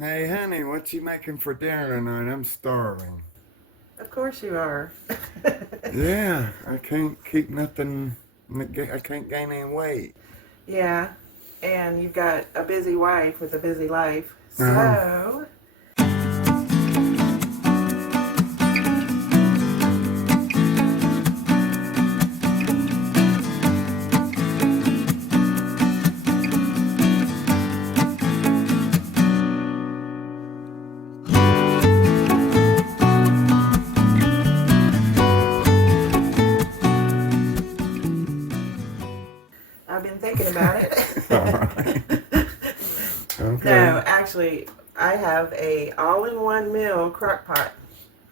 Hey, honey, what you making for dinner tonight? I'm starving. Of course you are. Yeah, I can't keep nothing. I can't gain any weight. Yeah, and you've got a busy wife with a busy life. Oh, So, I've been thinking about all right. it. Okay. No, actually, I have a all-in-one meal crockpot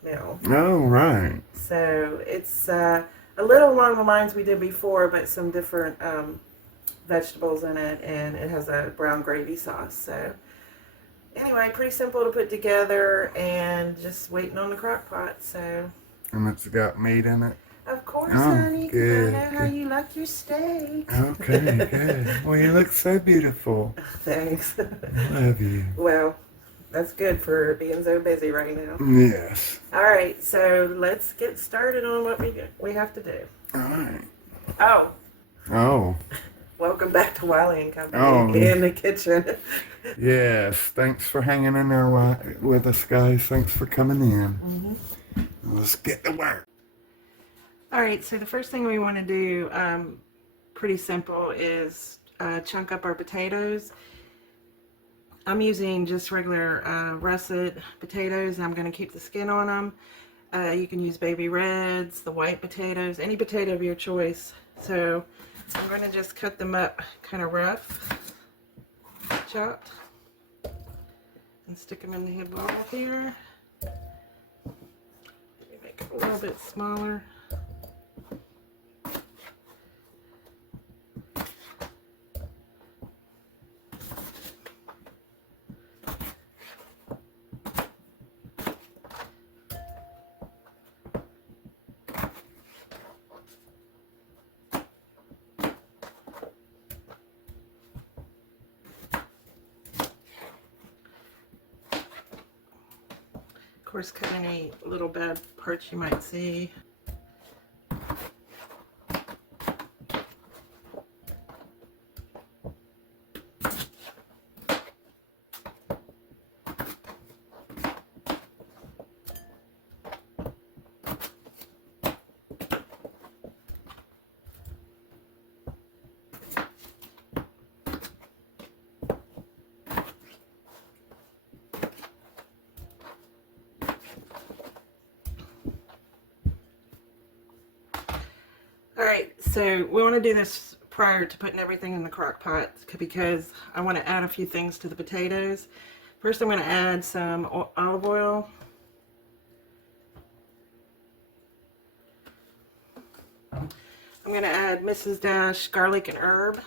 meal. All right. So it's a little along the lines we did before, but some different vegetables in it, and it has a brown gravy sauce. So anyway, pretty simple to put together, and just waiting on the crock pot. So, And it's got meat in it. of course, Oh, honey, because I good, know how good. you like your steaks. Okay, good. Well, you look so beautiful. Thanks. Love you. Well, that's good for being so busy right now. Yes. All right, so let's get started on what we have to do. All right. Oh, Oh. welcome back to Wiley Company Oh, in the kitchen. yes. Thanks for hanging in there with us, guys. Thanks for coming in. Mm-hmm. Let's get to work. All right, so the first thing we want to do, pretty simple, is chunk up our potatoes. I'm using just regular russet potatoes, and I'm going to keep the skin on them. You can use baby reds, the white potatoes, any potato of your choice. So I'm going to just cut them up kind of rough, chopped, and stick them in the head bowl here. Make it a little bit smaller. Of course, cut any little bad parts you might see. Alright, so we want to do this prior to putting everything in the crock pot because I want to add a few things to the potatoes. First, I'm going to add some olive oil. I'm going to add Mrs. Dash garlic and herb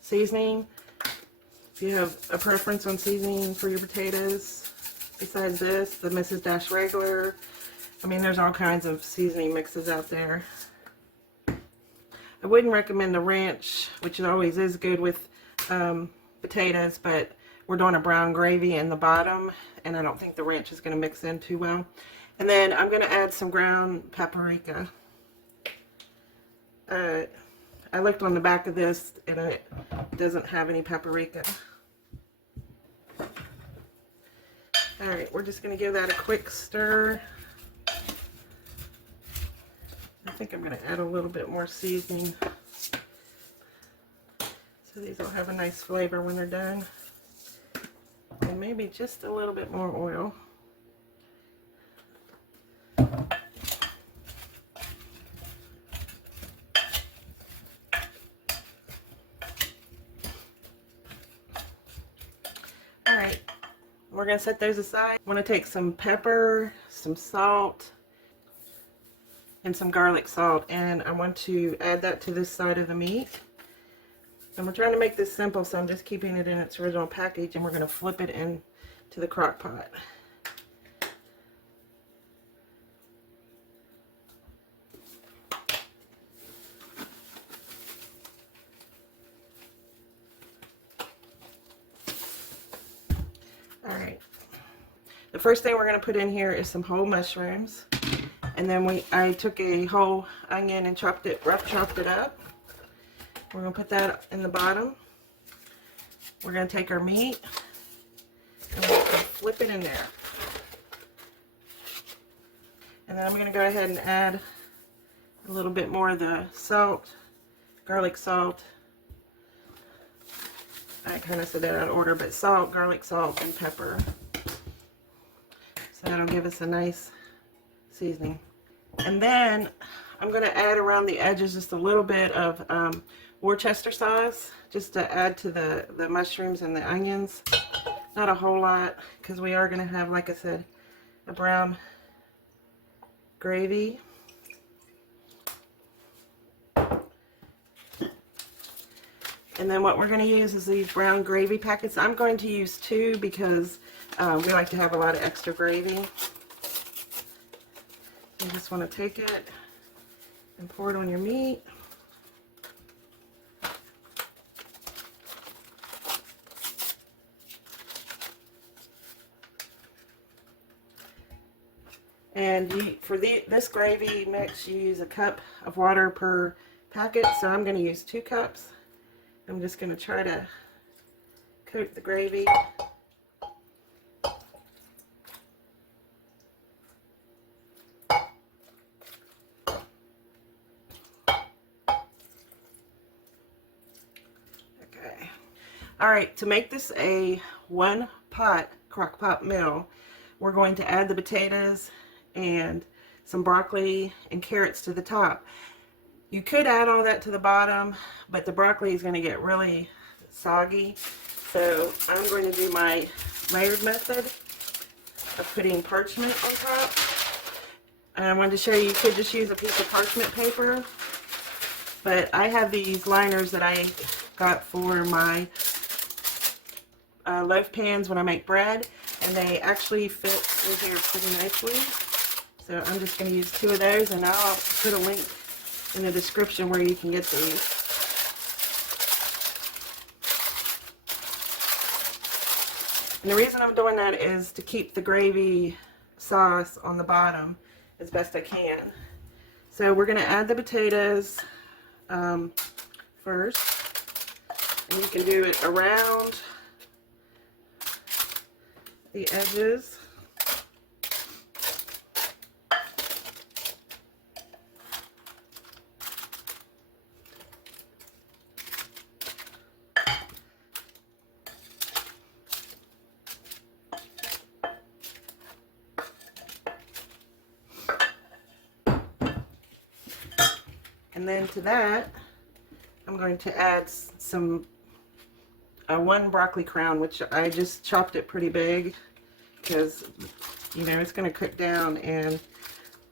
seasoning. If you have a preference on seasoning for your potatoes, besides this, the Mrs. Dash regular. I mean, there's all kinds of seasoning mixes out there. I wouldn't recommend the ranch, which always is good with potatoes, but we're doing a brown gravy in the bottom, and I don't think the ranch is going to mix in too well. And then I'm going to add some ground paprika. I looked on the back of this, and it doesn't have any paprika. Alright, we're just going to give that a quick stir. I think I'm going to add a little bit more seasoning so these will have a nice flavor when they're done. And maybe just a little bit more oil. Alright, we're going to set those aside. I want to take some pepper, some salt, and some garlic salt, and I want to add that to this side of the meat. And we're trying to make this simple, so I'm just keeping it in its original package, and we're going to flip it into the crock pot. Alright. The first thing we're going to put in here is some whole mushrooms. And then I took a whole onion and rough chopped it up. We're going to put that in the bottom. We're going to take our meat and we're going to flip it in there. And then I'm going to go ahead and add a little bit more of the salt, garlic salt. I kind of said that out of order, but salt, garlic salt, and pepper. So that'll give us a nice seasoning. And then I'm going to add around the edges just a little bit of Worcester sauce, just to add to the mushrooms and the onions. Not a whole lot, because we are going to have, like I said, a brown gravy. And then what we're going to use is these brown gravy packets. I'm going to use 2 because we like to have a lot of extra gravy. You just want to take it and pour it on your meat. And for this gravy mix, you use a cup of water per packet. So I'm going to use 2 cups. I'm just going to try to coat the gravy. Okay. All right, to make this a 1-pot crock-pot meal, we're going to add the potatoes and some broccoli and carrots to the top. You could add all that to the bottom, but the broccoli is going to get really soggy. So I'm going to do my layered method of putting parchment on top. And I wanted to show you could just use a piece of parchment paper. But I have these liners that I got for my loaf pans when I make bread. And they actually fit in here pretty nicely. So I'm just going to use 2 of those, and I'll put a link in the description where you can get these. And the reason I'm doing that is to keep the gravy sauce on the bottom as best I can. So we're going to add the potatoes first, and you can do it around the edges. And then to that, I'm going to add some 1 broccoli crown, which I just chopped it pretty big because, you know, it's going to cook down and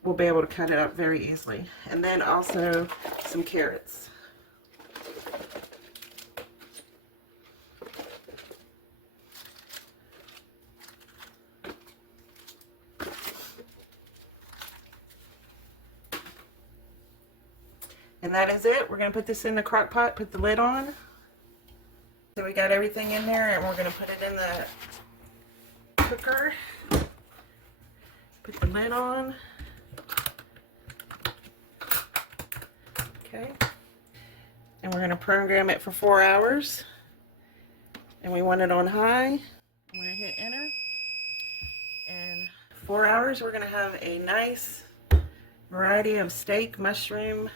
we'll be able to cut it up very easily. And then also some carrots. And that is it. We're going to put this in the crock pot, put the lid on. So we got everything in there, and we're going to put it in the cooker. Put the lid on. Okay. And we're going to program it for 4 hours. And we want it on high. I'm going to hit enter. And 4 hours, we're going to have a nice variety of steak, mushroom,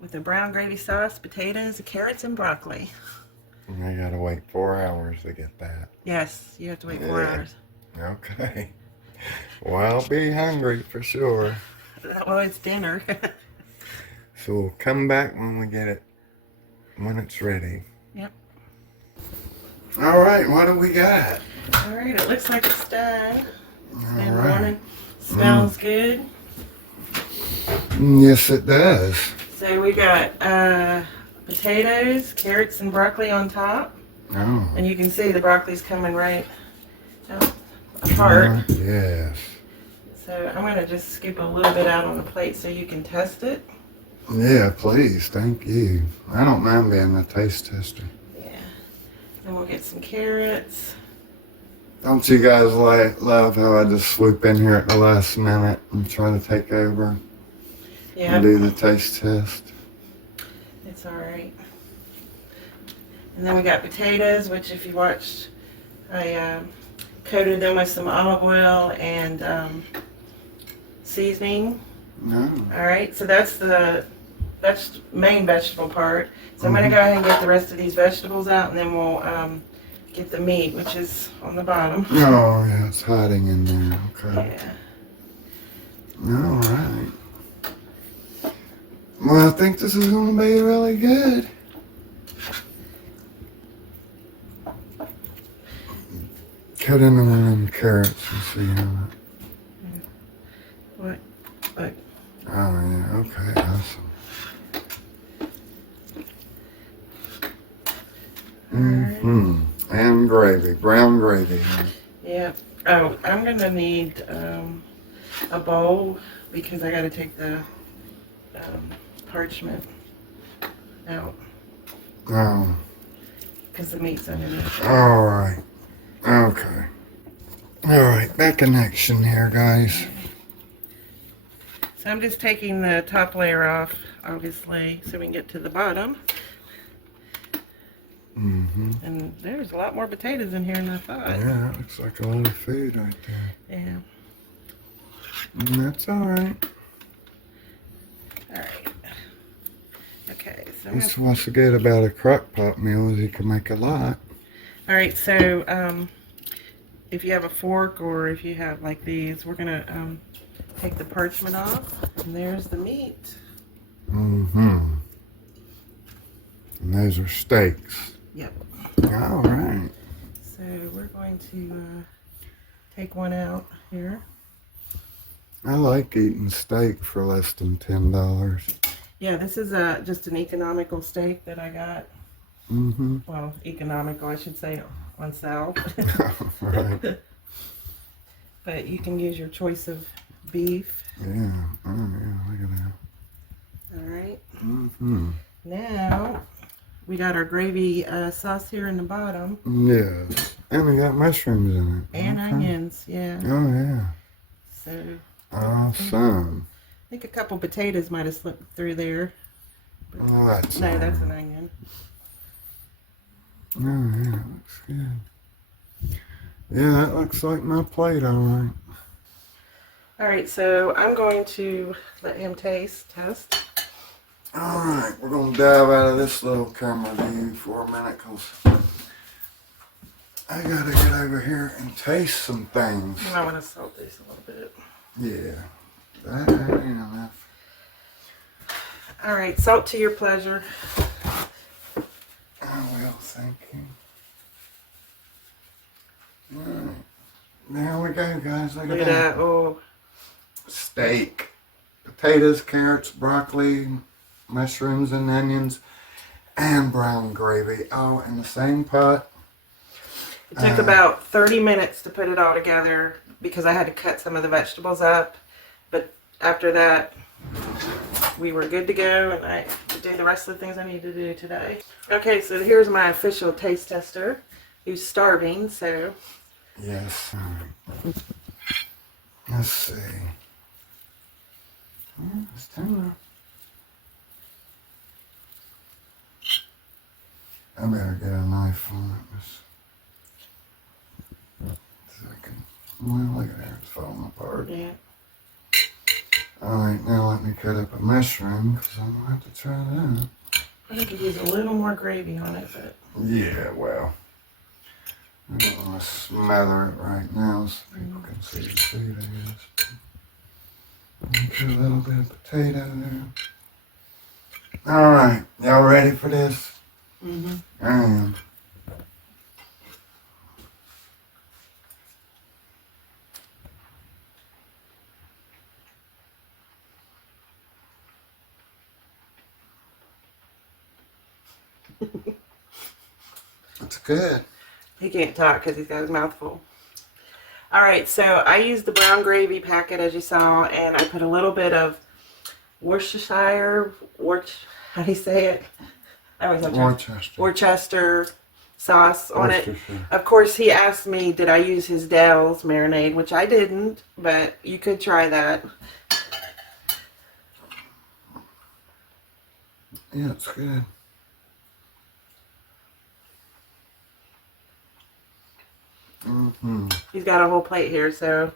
with a brown gravy sauce, potatoes, carrots, and broccoli. I gotta wait 4 hours to get that. Yes, you have to wait 4 hours. Okay. Well, I'll be hungry for sure. Well, it's dinner. So we'll come back when we get it, when it's ready. Yep. All right, what do we got? All right, it looks like it's done. It's been All right. morning. Smells good. Yes, it does. So we got potatoes, carrots, and broccoli on top. Oh. And you can see the broccoli's coming right apart. Yes. So I'm going to just scoop a little bit out on the plate so you can test it. Yeah, please. Thank you. I don't mind being a taste tester. Yeah. And we'll get some carrots. Don't you guys love how I just swoop in here at the last minute and try to take over and do the taste test? It's alright. And then we got potatoes, which if you watched, I coated them with some olive oil and seasoning. No. Alright, so that's the main vegetable part. So I'm going to go ahead and get the rest of these vegetables out, and then we'll get the meat, which is on the bottom. Oh, yeah, it's hiding in there. Okay. Yeah. All right. Well, I think this is going to be really good. Cut into one of them carrots and see how What? What? Oh, yeah, okay, awesome. Mm-hmm. And gravy, brown gravy. Yeah. Oh, I'm going to need a bowl because I got to take the parchment out. Oh. Because the meat's underneath. All right. Okay. All right, back in action here, guys. So I'm just taking the top layer off, obviously, so we can get to the bottom. Mm-hmm. And there's a lot more potatoes in here than I thought. Yeah, that looks like a lot of food right there. Yeah. And that's all right. All right. Okay. So That's what's good about a Crockpot meal is you can make a lot. all right. So if you have a fork or if you have like these, we're gonna take the parchment off, and there's the meat. Mm-hmm. And those are steaks. Yep. All right. So we're going to take one out here. I like eating steak for less than $10. Yeah, this is just an economical steak that I got. Mm-hmm. Well, economical, I should say, on sale. Right. But you can use your choice of beef. Yeah. Oh, yeah. Look at that. All right. Mm-hmm. Now, we got our gravy sauce here in the bottom. Yes. And we got mushrooms in it. And onions, yeah. Oh, yeah. So, Awesome. I think a couple potatoes might have slipped through there. Oh, that's No, all that's right. an onion. Oh, yeah. Looks good. Yeah, that looks like my plate, all right. All right, so I'm going to let him test. All right, we're going to dive out of this little camera view for a minute because I got to get over here and taste some things. I want to salt this a little bit. Yeah, that ain't enough. All right, salt to your pleasure. Oh, well, thank you. All right, there we go, guys. Look at that. Oh, Steak, potatoes, carrots, broccoli, mushrooms and onions, and brown gravy all in the same pot. it took about 30 minutes to put it all together because I had to cut some of the vegetables up. But after that, we were good to go, and I did the rest of the things I needed to do today. Okay, so here's my official taste tester who's starving, so. Yes. Let's see. It's tender. I better get a knife on it. So I can, well, look at there, it's falling apart. Yeah. Alright, now let me cut up a mushroom because I'm going to have to try that. I could use a little more gravy on it, but. Yeah, well, I don't want to smother it right now so people can see the food, I guess. Put a little bit of potato there. Alright, y'all ready for this? Mm-hmm. I am. It's good. He can't talk because he's got his mouth full. All right, so I used the brown gravy packet as you saw, and I put a little bit of Worcestershire, how do you say it? I always have Worcester. Worcester sauce on it. Worcestershire. Of course, he asked me, did I use his Dell's marinade, which I didn't, but you could try that. Yeah, it's good. Mm-hmm. He's got a whole plate here, so.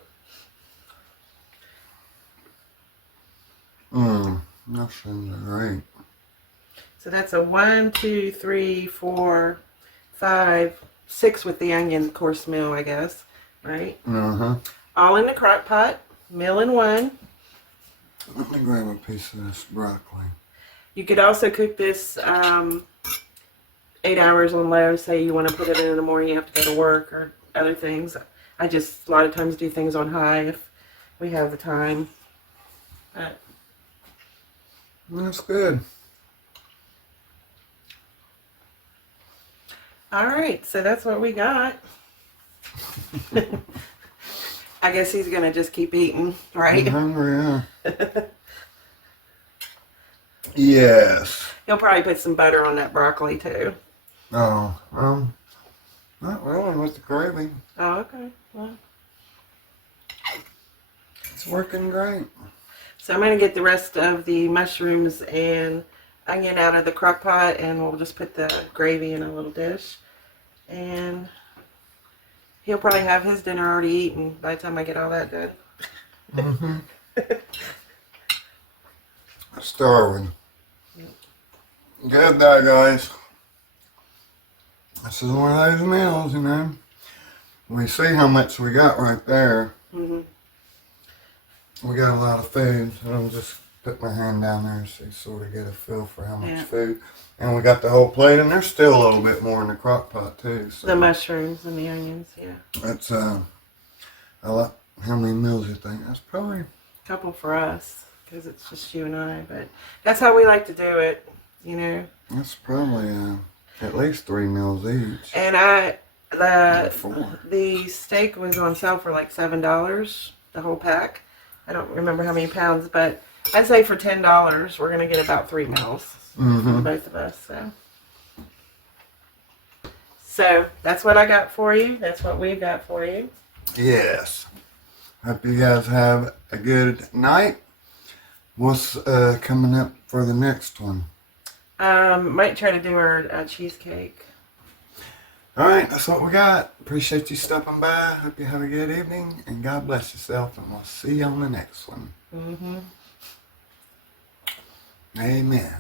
That sounds great. So that's a 1, 2, 3, 4, 5, 6 with the onion course meal, I guess. Right? Uh-huh. All in the crock pot, meal in one. Let me grab a piece of this broccoli. You could also cook this 8 hours on low. Say you want to put it in the morning, you have to go to work or other things. I just a lot of times do things on high if we have the time. That's good. All right, so that's what we got. I guess he's gonna just keep eating, right? I'm hungry, yeah. Yes. He'll probably put some butter on that broccoli too. Oh, not really with the gravy. Oh, okay. Well, It's working great. so I'm gonna get the rest of the mushrooms and onion out of the crock pot, and we'll just put the gravy in a little dish. And he'll probably have his dinner already eaten by the time I get all that done. Mm-hmm. Starving. Good day, guys. This is one of those meals, you know. We see how much we got right there. Mm-hmm. We got a lot of food, so I'll just put my hand down there so you sort of get a feel for how much food. And we got the whole plate, and there's still a little bit more in the crock pot too. So The mushrooms and the onions, yeah. that's I like. How many meals you think? That's probably A couple for us, because it's just you and I, but that's how we like to do it, you know. that's probably at least 3 meals each. And Four. the steak was on sale for like $7, the whole pack. I don't remember how many pounds, but I'd say for $10 we're gonna get about 3 meals for both of us. So that's what I got for you. That's what we've got for you. Yes. Hope you guys have a good night. What's coming up for the next one? Might try to do our cheesecake. All right, that's what we got. Appreciate you stopping by. Hope you have a good evening, and God bless yourself, and we'll see you on the next one. Mm-hmm. Amen.